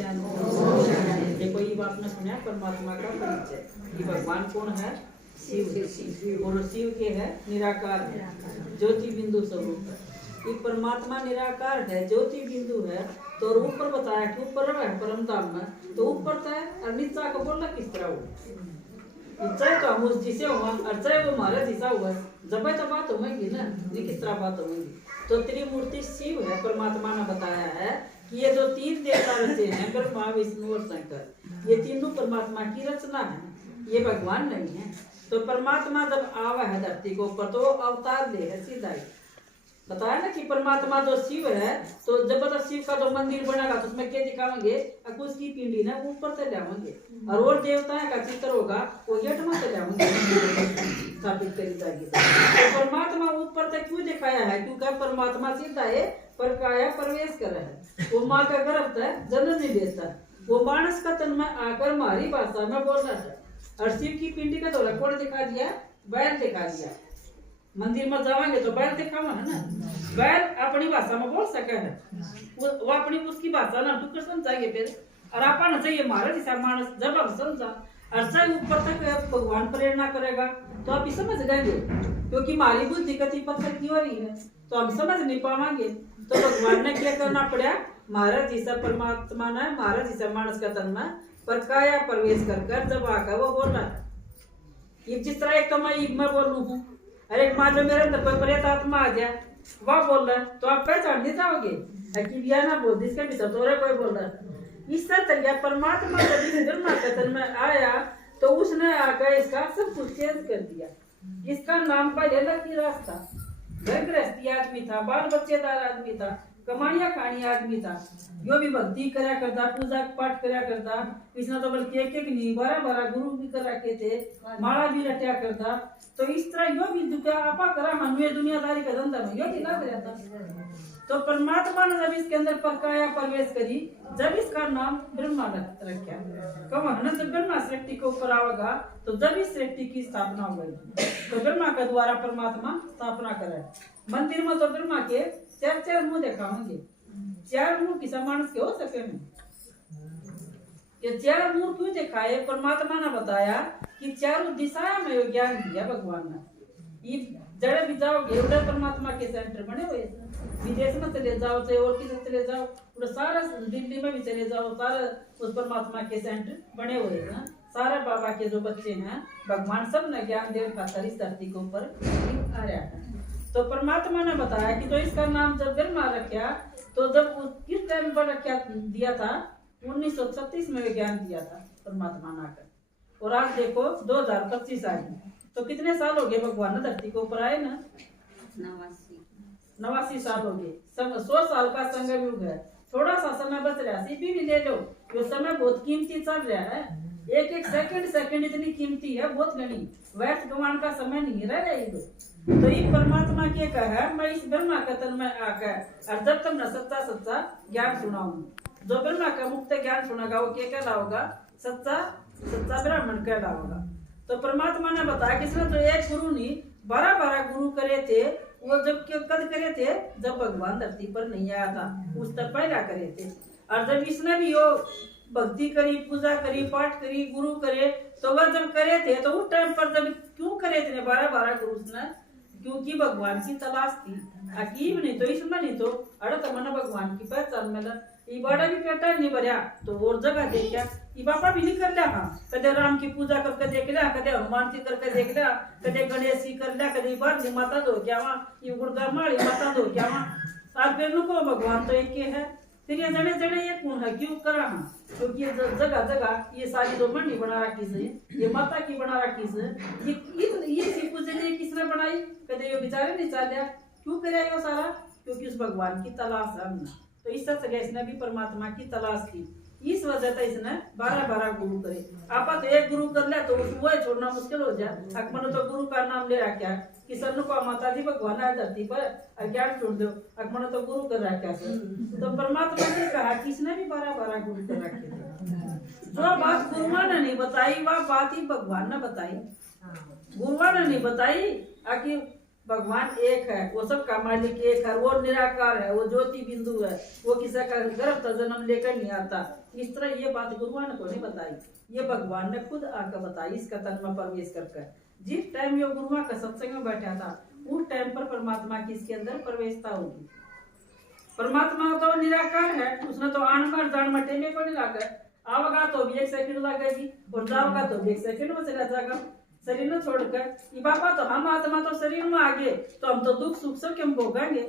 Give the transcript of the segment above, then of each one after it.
शांति। देखो ये बात ने सुना परमात्मा का परिचय कि भगवान कौन है, शिव, और शिव के है निराकार है, ज्योति बिंदु स्वरूप है। ये परमात्मा निराकार है, ज्योति बिंदु है। तो ऊपर बताया कि ऊपर है परम धाम में, तो ऊपर था और नीचा को बोलना किस तरह हो, चाहे तो हम उस जिसे हुआ और चाहे वो हमारा जिसा हुआ, जब तो बात होगी ना, ये किस तरह बात होगी। तो त्रिमूर्ति शिव है, परमात्मा ने बताया है कि ये जो तीन देवता रचे हैं ब्रह्मा विष्णु और शंकर, ये तीनों परमात्मा की रचना है, ये भगवान नहीं है। तो परमात्मा जब आवा है धरती को ऊपर तो अवतार ले है सीधा ही बताया ना कि परमात्मा जो शिव है, तो जब तक शिव का जो मंदिर बनेगा तो उसमें क्या दिखावेंगे, कुछ की पिंडी ना ऊपर से लाएंगे, और देवताओं का चित्र होगा वो यटमा से लाएंगे स्थापित करी जाएगी। तो परमात्मा ऊपर तक क्यों दिखाया है, क्योंकि परमात्मा सीधा है पर काया प्रवेश कर रहा है, वो माँ का गर्भ है, जन्म नहीं देता, वो मानस का तन में आकर हमारी भाषा में बोल रहा है। और शिव की पिंडी का दौरा कौन दिखा दिया, बैल दिखा दिया। मंदिर में जाएंगे तो बैल दिखावा है ना, बैल अपनी भाषा में बोल सके है, वो अपनी उसकी भाषा ना टुकर समझाएंगे फिर, और अपन चाहिए महाराज जैसा मानस जब आप समझा अर्चा ऊपर तक भगवान प्रेरणा करेगा तो आप समझ जाएंगे, क्योंकि हमारी बुद्धि कति पत्थर की हो रही है तो हम समझ नहीं पाएंगे। तो भगवान ने क्या करना पड़ा, महाराज जैसा परमात्मा ने महाराज जैसा मानस का तन में पर काया प्रवेश कर जब आकर वो बोल रहा है, ये जिस तरह एक तो मैं बोल लू हूँ, अरे मान लो मेरे अंदर कोई प्रेत आत्मा आ गया, वह बोल रहा है तो आप पहचान नहीं जाओगे कि बिया ना बोल जिसके भी सतोरे कोई बोल रहा है। इस तरह परमात्मा जब इस ब्रह्मा के तन में आया तो उसने आकर इसका सब कुछ चेंज कर दिया। इसका नाम पहले अलग ही रास्ता, घर गृहस्थी आदमी था, बाल बच्चेदार आदमी था, कमाइया खानी आदमी था, जो भी भक्ति करा करता, पूजा पाठ करा करता, इसने तो बल्कि एक नहीं 12 गुरु भी करा के थे, माला भी रटा करता। तो इस तरह यो भी दुका आपा करा हनुए दुनियादारी का धंधा में यो भी लग रहता। तो परमात्मा ने जब इसके अंदर परकाया प्रवेश करी, जब इसका नाम ब्रह्मा रखा, कब जब ब्रह्मा सृष्टि के ऊपर आवेगा तो जब इस सृष्टि की स्थापना हो गई, तो ब्रह्मा के द्वारा परमात्मा स्थापना करे। मंदिर में तो ब्रह्मा के 4 मुंह दिखाएंगे, 4 मुंह किसा मानस के हो सके नहीं, ये 4 मुंह क्यों दिखाए, परमात्मा ने बताया कि 4 दिशाएं में ज्ञान दिया भगवान ने। ये जड़े भी जाओगे उधर परमात्मा के सेंटर बने हुए, विदेश में चले जाओ चाहे और किधर चले जाओ, उधर सारा दिल्ली में भी चले जाओ, सारा उस परमात्मा के सेंटर बने हुए हैं। सारे बाबा के जो बच्चे हैं भगवान सब ने ज्ञान देव खातर इस धरती के ऊपर आ रहा है। तो परमात्मा ने बताया कि तो इसका नाम जब ब्रह्मा रखा, तो जब किस टाइम पर रखा दिया था, 1936 में ज्ञान दिया था परमात्मा ने आकर, और आज देखो 2025 आ गई, तो कितने साल हो गए भगवान ने धरती को ऊपर आए ना, 89 साल हो गए। 100 साल का संगम युग है, थोड़ा सा समय बच रहा है, भी ले लो, जो समय बहुत कीमती चल रहा है, एक सेकंड इतनी कीमती है, बहुत नहीं, व्यर्थ गंवान का समय नहीं रह रहा। तो ये परमात्मा के कहा मैं इस ब्रह्मा के तन में आकर और जब तुमने सच्चा ज्ञान सुनाऊंगा, जो ब्रह्मा का मुक्त ज्ञान सुनेगा वो क्या कहलाओगा, सच्चा ब्राह्मण कहलाओगा। तो परमात्मा ने बताया कि इसमें तो एक गुरु नहीं 12 गुरु करे थे, वो जब कद करे थे जब भगवान धरती पर नहीं आया था, उस तक पहला करे थे। और जब इसने भी वो भक्ति करी, पूजा करी, पाठ करी, गुरु करे, तो वह जब करे थे तो उस टाइम पर जब क्यों करे थे 12 गुरु उसने, क्योंकि भगवान की तलाश थी, अकीब नहीं तो इसमें नहीं तो अड़त मन भगवान की पहचान मिला। ये बड़ा भी पेटा नहीं भरिया तो और जगह देख क्या ये बापा भी नहीं कर लिया, हाँ कदे राम की पूजा करके देख लिया, कदे हनुमान की करके देख लिया, कदे गणेश की कर लिया, कदे बार माता धो क्या वहाँ ये गुड़गा माड़ी माता धो क्या वहाँ आप बेनू को भगवान तो एक है। फिर ये जड़े जड़े ये कौन है क्यों करा, क्योंकि जगह ये सारी जो मंडी बना रखी से, ये माता की बना रखी से, ये पूजनीय किसने बनाई, कदे ये बेचारे नहीं चाह लिया, क्यों करे वो सारा, क्योंकि उस भगवान की तलाश है हमने। तो इस तरह इसने भी परमात्मा की तलाश की, इस वजह से इसने 12 गुरु करे। आप तो एक गुरु कर लिया तो वो छोड़ना मुश्किल हो जाए, अकमनो तो गुरु का नाम ले रखा कि सर को माता जी भगवान आ धरती पर अज्ञान छोड़ दो, अकमनो तो गुरु कर रखा सर। तो परमात्मा ने कहा कि इसने भी 12 गुरु कर रखे थे। जो बात गुरुआ ने नहीं बताई वह बात ही भगवान ने बताई, गुरुआ ने नहीं बताई। आखिर भगवान एक है, वो सबका मालिक एक है, वो निराकार है, वो ज्योति बिंदु है, वो किसी का गर्भ का जन्म लेकर नहीं आता। इस तरह ये बात गुरुआन को नहीं बताई, ये भगवान ने खुद आकर बताई इसका तन में प्रवेश करके। जिस टाइम ये गुरुआ का सत्संग में बैठा था उस टाइम पर परमात्मा की इसके अंदर प्रवेशता होगी। परमात्मा तो निराकार है, उसने तो आन बार जान मटे में को नहीं लागा, आवेगा तो भी 1 सेकंड लगेगी और जाओगा तो भी 1 सेकंड में चला जाएगा शरीर में छोड़कर। ये बाबा तो हम आत्मा तो शरीर में आ गए तो हम तो दुख सुख सब के हम भोगेंगे,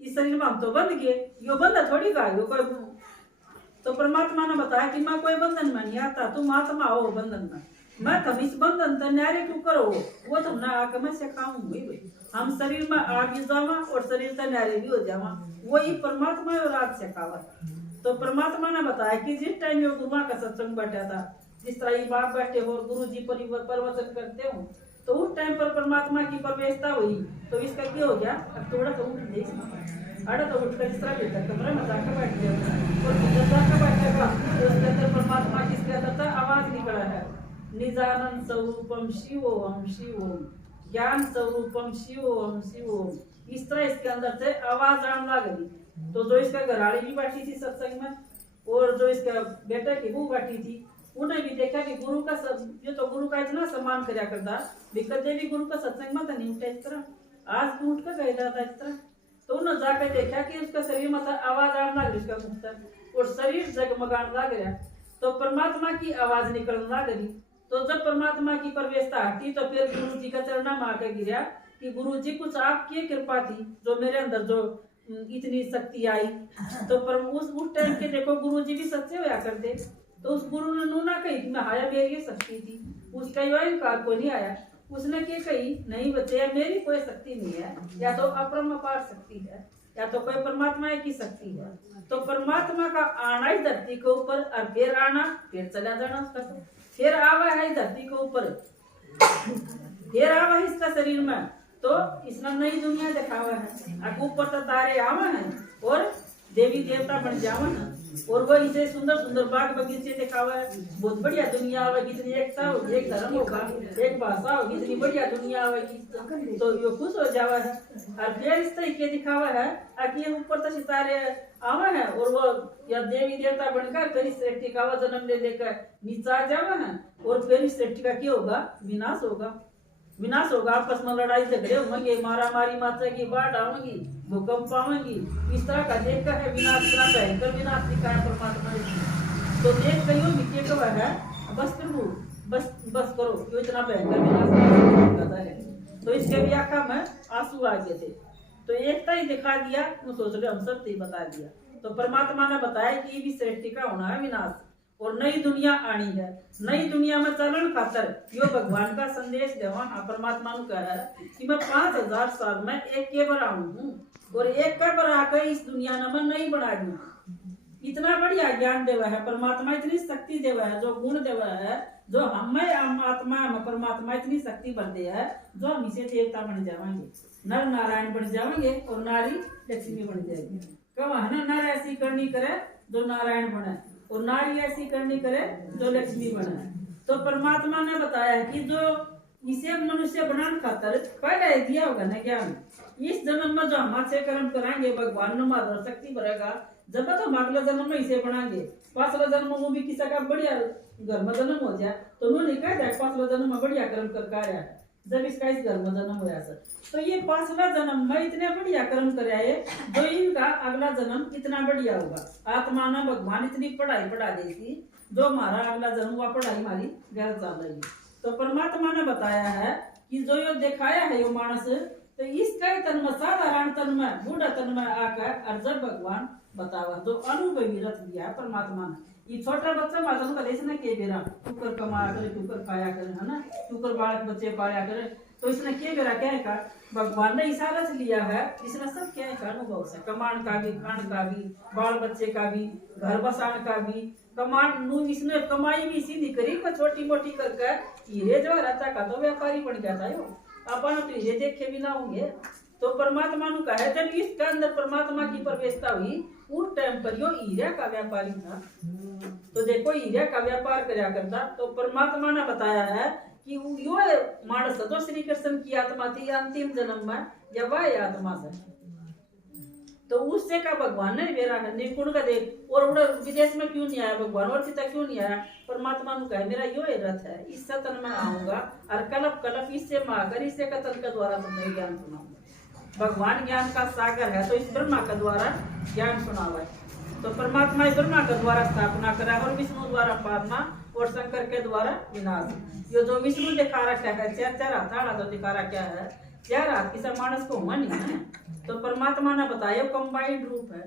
इस शरीर में हम तो बंध गए, यो बंधा थोड़ी का यो कोई। तो परमात्मा ने बताया कि मैं कोई बंधन में नहीं आता, तुम आत्मा हो बंधन में, मैं तुम इस बंधन तो न्यारे क्यों करो, वो तुम ना आकर मैं सिखाऊंगी। हम शरीर में आ भी जावा और शरीर तो न्यारे भी हो जावा, वही परमात्मा और आज सिखावा। तो परमात्मा ने बताया कि जिस टाइम ये गुरुआ का सत्संग बैठा था, जिस तरह ये बाप बैठे हो और गुरु जी प्रवचन करते हो, तो उस टाइम पर परमात्मा की प्रवेशता हुई। तो इसका क्या हो गया, अब थोड़ा तो उठ दे, अड़ा तो उठकर इस तरह भीतर कमरे में जाकर बैठ गया और भीतर जाकर बैठेगा तो उसके अंदर परमात्मा किसके अंदर था, आवाज निकला है, निजानंद स्वरूपम शिवोम शिवोम, ज्ञान स्वरूपम शिवोम शिवोम। इस तरह इसके अंदर से आवाज आने लगी। तो जो इसका घराड़ी भी बैठी थी सत्संग में और जो इसका बेटा की वो बैठी थी, उन्हें भी देखा कि गुरु का ये तो गुरु का इतना सम्मान कराया करता, कदे भी गुरु का सत्संग में तो नहीं उठा इस तरह, आज भी उठ कर गया था इस तरह। तो उन्होंने जाकर देखा कि उसका शरीर में आवाज आने लग उसका मुक्त और शरीर जगमगाने लग गया, तो परमात्मा की आवाज निकलने लग गई। तो जब परमात्मा की प्रवेशता हटी तो फिर गुरु जी का चरणा में आकर गिरा कि गुरु जी कुछ आपकी कृपा थी जो मेरे अंदर जो इतनी शक्ति आई। तो पर उस टाइम के देखो गुरु जी भी सच्चे होया करते, तो उस गुरु ने नूना कही कि मैं हाया मेरी शक्ति थी, उसका युवाकार को नहीं आया, उसने क्या कही नहीं बच्चे मेरी कोई शक्ति नहीं है, या तो अपरंपार शक्ति है या तो कोई परमात्मा की शक्ति है। तो परमात्मा का आना ही धरती के ऊपर और फिर आना फिर चला जाना, फिर आवा है धरती के ऊपर, फिर आवा है इसका शरीर में, तो इसने नई दुनिया दिखावा है। ऊपर तो तारे आवा है और देवी देवता बन जावा है और वो इसे सुंदर सुंदर बाग बगीचे दिखावा है। बहुत बढ़िया दुनिया आवेगी, इतनी एकता होगी, एक धर्म होगा, एक भाषा होगी, इतनी बढ़िया दुनिया आवेगी, तो ये खुश हो जावा है। और फिर इस तरीके दिखावा है कि ऊपर तो सितारे आवा है और वो या देवी देवता बनकर फिर इस सृष्टि का जन्म ले लेकर नीचा आ जावा है और फिर इस सृष्टि का क्या होगा, विनाश होगा। विनाश होगा, आपस में लड़ाई झगड़े होंगे, मारा मारी माचेगी, बाढ़ आवेगी, भूकंप आवेगी, इस तरह का देखकर है विनाश, इतना भयंकर विनाश दिखाया परमात्मा ने। तो देख कहियो मिट्टी का है, बस प्रभु बस करो, क्यों इतना भयंकर विनाश है। तो इसके भी आंखों में आंसू आ गए थे, तो एकता ही दिखा दिया, वो सोच रहे हम सब बता दिया। तो परमात्मा ने बताया कि भी सृष्टि का होना है विनाश और नई दुनिया आनी है। नई दुनिया में चलन खातर यो भगवान का संदेश देवा। परमात्मा ने कहा है कि मैं 5000 साल में एक के बार आऊं और एक का बार आकर इस दुनिया ने मैं नहीं बना दूं। इतना बढ़िया ज्ञान देवा है परमात्मा, इतनी शक्ति देवा है, जो गुण देवा है, जो हमें आत्मा में परमात्मा इतनी शक्ति भर दिया है, जो हम इसे देवता बन जाएंगे, नर नारायण बन जाएंगे और नारी लक्ष्मी बन जाएगी। कब है ना, नर ऐसी करनी करे जो नारायण बने और नारी ऐसी करनी करे जो लक्ष्मी बने। तो परमात्मा ने बताया है कि जो इसे मनुष्य बनाने खातर पहले दिया होगा ना ज्ञान, इस जन्म में जो हम अच्छे कर्म कराएंगे भगवान ने माधव शक्ति भरेगा, जब तो हम अगले जन्म में इसे बनाएंगे। 5वां जन्म में भी किसी का बढ़िया घर में जन्म हो जाए तो उन्होंने कहा था 5वां जन्म में बढ़िया कर्म करके आया है, जब इसका इस घर में जन्म हुआ सर, तो ये 5वां जन्म में इतने बढ़िया कर्म कराए जो इनका अगला जन्म इतना बढ़िया होगा। आत्मा ने भगवान इतनी पढ़ाई पढ़ा दी थी, जो हमारा अगला जन्म हुआ पढ़ाई हमारी गैर चल रही। तो परमात्मा ने बताया है कि जो ये दिखाया है यो मानस, तो इसका तन में साधारण तन में बूढ़ा तन में आकर और जब भगवान बतावा जो अनुभवी रथ दिया है परमात्मा ने। ये छोटा बच्चा माधव का देश ने के बेरा टुकर कमाया करे, टुकर खाया करे, है ना, टुकर बालक बच्चे पाया करे, तो इसने क्या करा, क्या है भगवान ने इशारा से लिया है, इसने सब क्या है अनुभव से, कमान का भी, खान का भी, बाल बच्चे का भी, घर बसान का भी, कमान इसने कमाई भी इसी नहीं करी, छोटी मोटी करके हीरे जो रहता का तो व्यापारी बन गया था। अपन तो हीरे देखे भी ना होंगे। तो परमात्मा ने कहा जब इसके अंदर परमात्मा की प्रवेशता हुई उस टाइम पर यो हीरा का व्यापारी था। तो देखो हीरा का व्यापार करया करता, तो परमात्मा ने बताया है कि यो मानस जो श्री कृष्ण की आत्मा थी अंतिम जन्म में या बाह्य आत्मा से। तो उससे का भगवान ने मेरा निपुण का देख और उधर विदेश में क्यों नहीं आया भगवान, और चिता क्यों नहीं आया। परमात्मा ने कहा मेरा यो रथ है, इस सतन में आऊंगा और कलप कलप इससे माकर इससे कतन के द्वारा तुम्हें ज्ञान सुनाऊंगा। भगवान ज्ञान का सागर है, तो इस ब्रह्मा के द्वारा ज्ञान सुनावा। तो परमात्मा इस ब्रह्मा के द्वारा स्थापना करा और विष्णु द्वारा पालना और शंकर के द्वारा विनाश। ये जो विष्णु दिखा रखा है चार हाथ तो दिखा रखा है, चार हाथ किसी मानस को हुआ नहीं है। तो परमात्मा ने बताया कंबाइंड रूप है,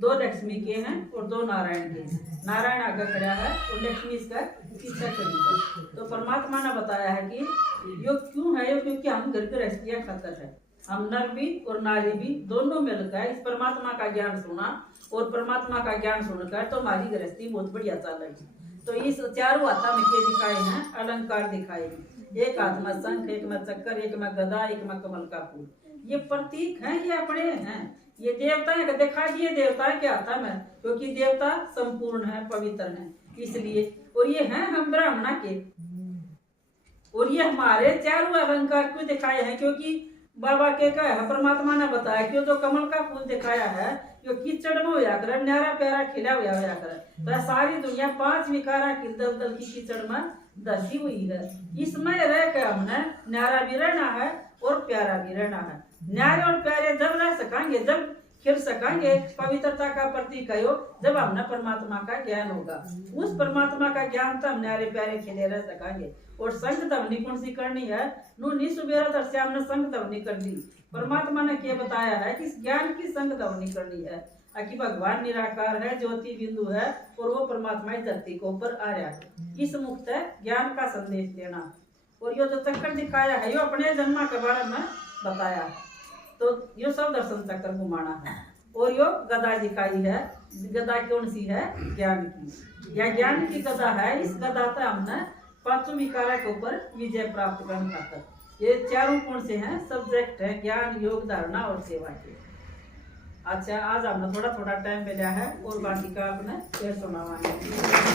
2 लक्ष्मी के हैं और 2 नारायण के। नारायण आगे खड़ा है और लक्ष्मी इसका पीछे खड़ी है। तो परमात्मा ने बताया है कि यो क्यों है, यो क्योंकि हम घर गृहस्थियां खातर है, हम नर भी और नारी भी दोनों मिलकर इस परमात्मा का ज्ञान सुना और परमात्मा का ज्ञान सुनकर तो हमारी गृहस्थी बहुत बढ़िया चल रही। तो इस चारों हाथा में के दिखाए हैं अलंकार दिखाए, एक हाथ में शंख, एक में चक्कर, एक में गदा, एक में कमल का फूल। ये प्रतीक हैं, ये अपने हैं, ये देवता है दिखा दिए देवता के हाथा में, क्योंकि देवता संपूर्ण है पवित्र है इसलिए। और ये हैं हम ब्राह्मण के, और ये हमारे चारों अलंकार क्यों दिखाए हैं, क्योंकि बाबा के कहा है परमात्मा ने बताया क्यों। तो कमल का फूल दिखाया है जो कीचड़ में होया करे, न्यारा प्यारा खिला होया करे। तो सारी दुनिया 5 विकारा की दलदल की कीचड़ में धसी हुई है, इसमें रह के हमने न्यारा भी रहना है और प्यारा भी रहना है। न्यारे और प्यारे जब रह सकेंगे, जब खिल सकेंगे, पवित्रता का प्रतीक है जब हमने परमात्मा का ज्ञान होगा। उस परमात्मा का ज्ञान तो हम न्यारे प्यारे खिले रह सकेंगे। और संग धवनी कौन सी करनी है, नूनी सुबेरा तरस्याम ने संग धवनी कर दी। परमात्मा ने क्या बताया है कि इस ज्ञान की संग धवनी करनी है, कि भगवान निराकार है, ज्योति बिंदु है और वो परमात्मा इस धरती को ऊपर आ रहा है। इस मुक्त है ज्ञान का संदेश देना। और यो जो चक्कर दिखाया है यो अपने जन्म के बारे में बताया। तो यो सब दर्शन चक्कर घुमाना है। और यो गदा दिखाई है, गदा कौन सी है, ज्ञान की। या ज्ञान की गदा है, इस गदा से हमने 5 विकारा के ऊपर विजय प्राप्त करने खातर। ये चारों कौन से हैं, सब्जेक्ट है ज्ञान, योग, धारणा और सेवा के। अच्छा आज हमने थोड़ा टाइम मिला है और बाकी का आपने फिर सुनावा है।